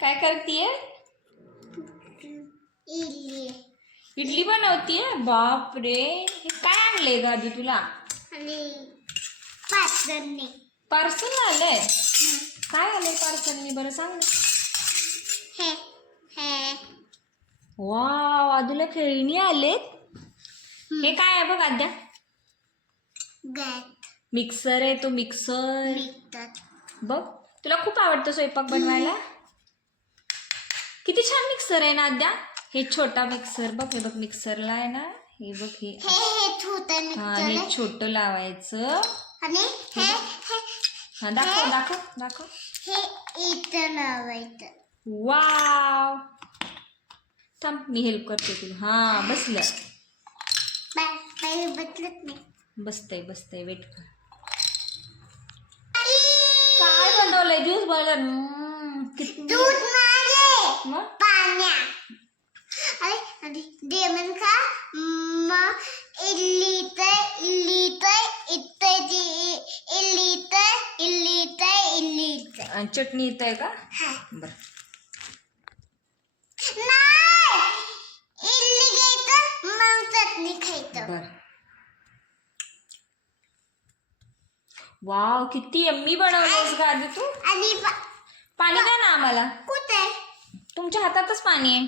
काय करतीये? इडली. इडली बनवतीये? बाप रे हे काय आणलंय गादू तुला? आणि पार्सल आलंय? काय आलंय पार्सलनी बरं सांग हे हे. वाव आदूला खेळणी आलेत. हे. काय आहे बघ आद्या? मिक्सर आहे तो मिक्सर. विकतात बघ तुला खूप आवडतं स्वयंपाक बनवायला? किती छान मिक्सर आहे ना आद्या? हे छोटा मिक्सर बघ हे बघ मिक्सरला आहे ना हे बघ हे. हे हे छोटं हा हे छोटं लावायचं. आणि हे हे हा दाखव दाखव दाखव. हे इथं लावायचं. वाव. थांब मी हेल्प करते तुला. हा बसलं. बाय बाय बदलत नाही बसतंय बसतंय वेट कर. काय बनवलंय? ज्यूस बनवलं किती दूध मग पाण्या अरे आणि डेमन खा. मग इडली तर इडली तर इडली तर आणि चटणी येत आहे का? हा बरं. नाही! घ्यायचं मग चटणी खायचं. बर. वाव किती यम्मी बनवलंयस ग आधी तू. आणि पा- पाणी द्या ना आम्हाला. कुठे? तुमच्या हातातच पाणी आहे.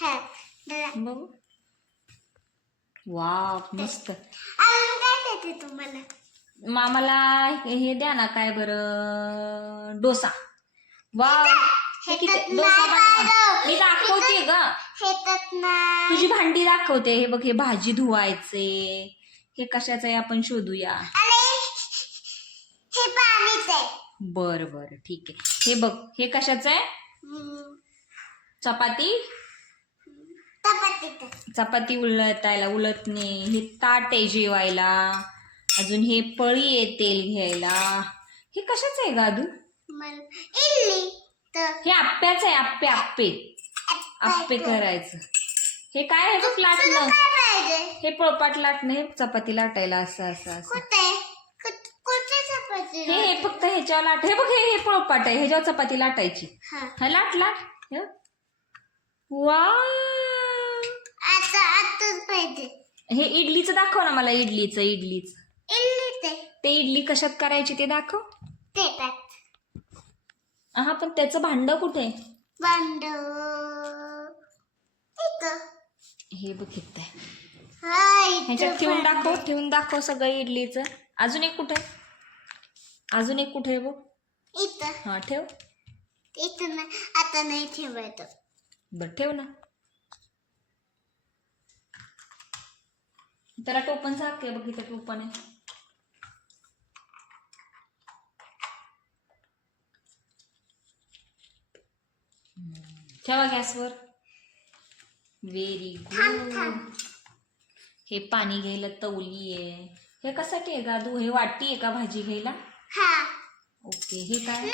हा. बघू वाव मस्त. अजून काय देते तुम्हाला? मग आम्हाला हे द्या ना काय बरं डोसा. हे किती डोसा बनवा. मी दाखवते ग. नाही. तुझी भांडी दाखवते. हे बघ हे भाजी धुवायचे. हे कशाचं आहे आपण शोधूया. आणि हे पाणीच आहे. बर बर. ठीक आहे. हे बघ हे कशाचं आहे हम्म. चपाती? चपाती उलटायला उलटणे हे ताट आहे जेवायला अजून हे पळी आहे तेल घ्यायला. हे कशाचं आहे गादू? हे आप्याचं आहे आप्पे आप्पे. आप्पे करायचं. हे काय आहे? बघ लाटणं हे पळपाट लाटणं हे चपाती लाटायला असं असं असं. हे हे फक्त ह्याच्यावर लाट. हे बघ हे हे पळपाट आहे. ह्याच्यावर चपाती लाटायची. हा. हा लाट लाट. वा हे इडलीचं दाखव ना मला इडलीचं इडलीचं. इडली ते इडली कशात करायची ते दाखव. हा पण त्याचं भांड कुठे? भांड हे बघ इथं आहे. हा ह्याच्यात ठेवून. दाखव ठेवून दाखव सगळं इडलीचं. अजून एक कुठे आहे? अजून एक कुठे बघ. इथं. हा ठेव. इथं नाही आता नाही ठेवायचं. बर ठेव ना. त्याला टोपण झाक बघ इथं टोपण आहे. ठेवा गॅसवर. व्हेरी गुड हे पाणी घ्यायला तवली आहे. हे कशासाठी आहे गादू? हे वाटी आहे का भाजी घ्यायला? हा. ओके हे काय? हे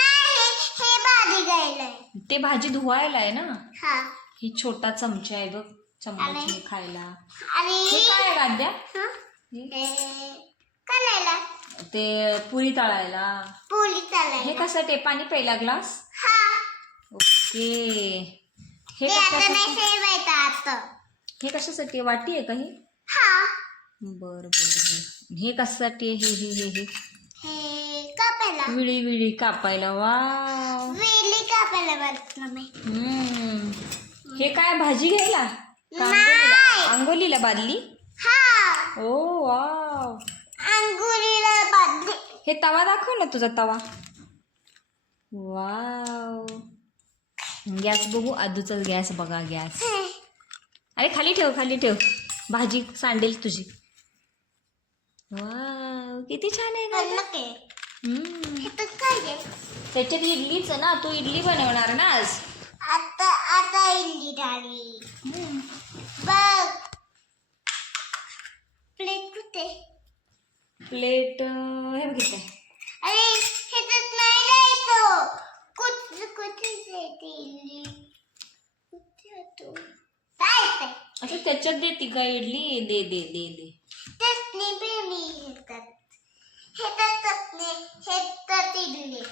ते भाजी धुवायला आहे ना? हा. ही छोटा चमचा आहे बघ. चम्मचने खायला. आणि हे काय आहे हे? करायला ते पुरी तळायला. हे चालायला कशासाठी? आहे? पाणी प्यायला ग्लास? हा. ओके. हे ते आता नाही कशासाठी ठेवायचं आता. हे कशासाठी? वाटी आहे का ही? हा. बर बर बर. हे कशासाठी आहे? हे हे हे हे? हे कापायला. विळी विळी कापायला. वाव. वेली कापायला बसलो मी हम्म. हे काय? भाजी घ्यायला? का आंघोलीला बादली? हा. ओ वाव. अंगुरीला बांधले हे तवा दाखव ना तुझा तवा. वाव. गॅस बघू आधूचा गॅस बघा गॅस. अरे खाली ठेव खाली ठेव. भाजी सांडेल तुझी. वाव किती छान आहे? त्याच्यात इडलीच ना तू इडली बनवणार ना आज. इडली डाळी. बघ. प्लेट कुठे? प्लेट अं, हे बघितलं अरे ह्याच्यात नाही द्यायचं कुठं कुठे इडली कुठे तो काय ते अच्छा त्याच्यात दे ती का? इडली? दे दे दे दे. चटणी बी मी घेतात हे तर चटणी हे तर इडली.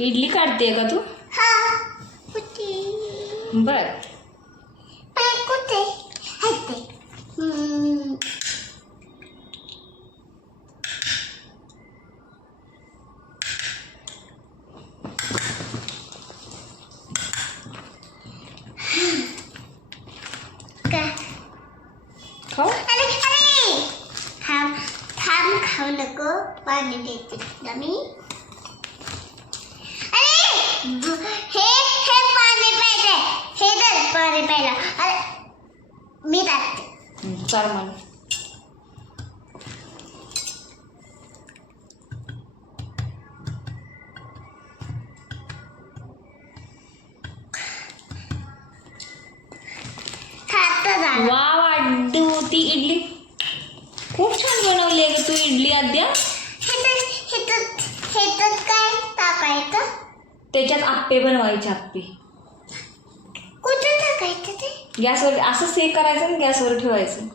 इडली काढते का तू? हा बर खाऊ? अरे अरे! थांब थांब खाऊ नको. पाणी देते. मी हे हे पाणी पाहिजे हे दर पाणी अरे मी टाकते. चाल मला खात वा वाटू ती इडली. खूप छान बनवली आहे तू इडली अद्या त्याच्यात आप्पे बनवायचे आप्पे. कुठे टाकायचं ते? गॅसवर असं सेक करायचं आणि गॅसवर ठेवायचं.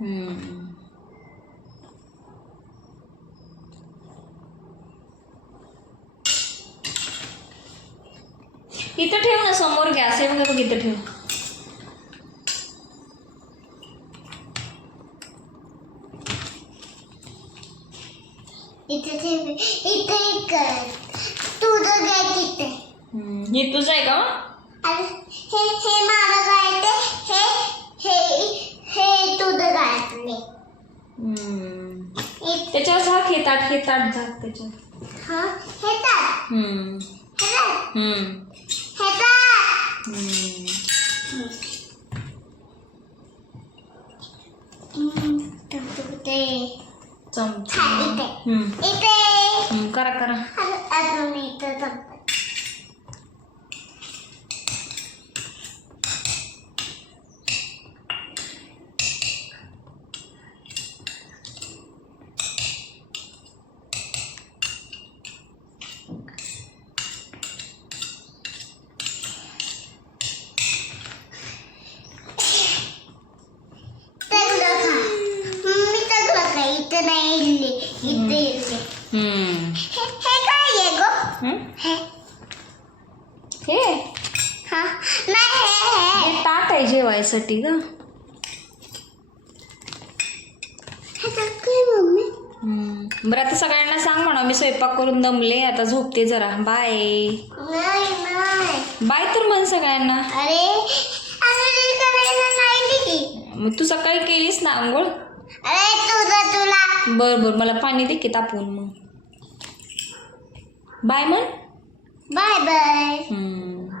हम्म. इथं ठेव ना समोर गॅस. आहे बघा बघ इथं ठेव इथे ठेव इथे कर तुझं काय तिथे हम्म. हे तुझं आहे का अरे हे हे माझं गायते हे हे हे तुझं गायतले हम्म. त्याच्यावर झाक हे ताट हे ताट झाक त्याच्यावर हा हे तर हम्म. हे तर हम्म. हे तर हम्म. हम्म, तर तू ते चमचा खा इथे हम्म. इथे हम्म. करा करा अजून- अजून इथं चमचा. सगळं खा. मी सगळं खा. इथं नाही इडली इथे इडली हम्म. हे हे काय आहे गो हम्म? हे हे हा नाही. हे हे हे ताट आहे जेवायसाठी ग. हे मम्मी हम्म. बरं आता सगळ्यांना सांग म्हणा मी स्वयंपाक करून दमले आता झोपते जरा. बाय. नाही नाही. बाय तर म्हण सगळ्यांना. अरे अरे करायला नाही दिली. मग तू सकाळी केलीस ना आंघोळ? अरे तुझं तुला. बर बर मला पाणी दे की तापवून मग. बाय म्हण. Bye bye. हम्म.